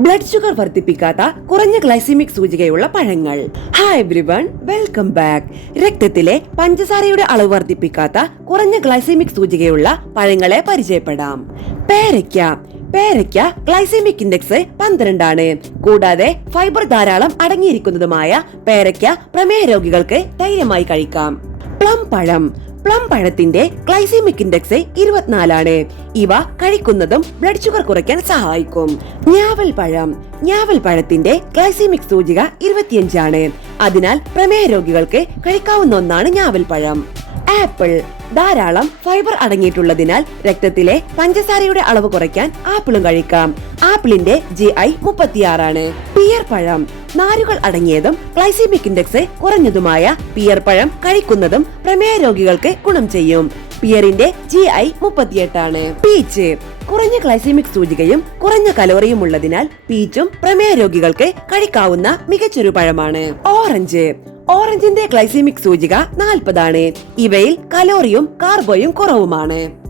Blood sugar വർദ്ധിപ്പിക്കാത്ത കുറഞ്ഞ glycaemic സൂചികയുള്ള പഴങ്ങൾ. Hi everyone, welcome back. രക്തത്തിലെ പഞ്ചസാരയുടെ അളവ് വർദ്ധിപ്പിക്കാത്ത കുറഞ്ഞ ഗ്ലൈസിമിക് സൂചികയുള്ള പഴങ്ങളെ പരിചയപ്പെടാം. പേരയ്ക്ക. പേരയ്ക്ക ഗ്ലൈസിമിക് ഇൻഡെക്സ് 12 ആണ്. കൂടാതെ ഫൈബർ ധാരാളം അടങ്ങിയിരിക്കുന്നതുമായ പേരയ്ക്ക പ്രമേഹ രോഗികൾക്ക് ധൈര്യമായി കഴിക്കാം. പ്ലം പഴം. പ്ലം പഴത്തിന്റെ ഗ്ലൈസിമിക് ഇൻഡെക്സ് 24 ആണ്. ഇവ കഴിക്കുന്നതും ബ്ലഡ് ഷുഗർ കുറയ്ക്കാൻ സഹായിക്കും. ഞാവൽ പഴം. ഞാവൽ പഴത്തിന്റെ ഗ്ലൈസിമിക് സൂചിക 25 ആണ്. അതിനാൽ പ്രമേഹ രോഗികൾക്ക് കഴിക്കാവുന്ന ഒന്നാണ് ഞാവൽ പഴം. ആപ്പിൾ. ധാരാളം ഫൈബർ അടങ്ങിയിട്ടുള്ളതിനാൽ രക്തത്തിലെ പഞ്ചസാരയുടെ അളവ് കുറയ്ക്കാൻ ആപ്പിളും കഴിക്കാം. ആപ്പിളിന്റെ GI 36 ആണ്. പിയർ പഴം. നാരുകൾ അടങ്ങിയതും ഗ്ലൈസിമിക് ഇൻഡെക്സ് കുറഞ്ഞതുമായ പിയർ പഴം കഴിക്കുന്നതും പ്രമേഹ രോഗികൾക്ക് ഗുണം ചെയ്യും. പിയറിന്റെ GI 38 ആണ്. പീച്ച്. കുറഞ്ഞ ഗ്ലൈസിമിക് സൂചികയും കുറഞ്ഞ കലോറിയും ഉള്ളതിനാൽ പീച്ചും പ്രമേഹ രോഗികൾക്ക് കഴിക്കാവുന്ന മികച്ചൊരു പഴമാണ്. ഓറഞ്ച്. ഓറഞ്ചിന്റെ ഗ്ലൈസിമിക് സൂചിക 40 ആണ്. ഇവയിൽ കലോറിയും കാർബോയും കുറവുമാണ്.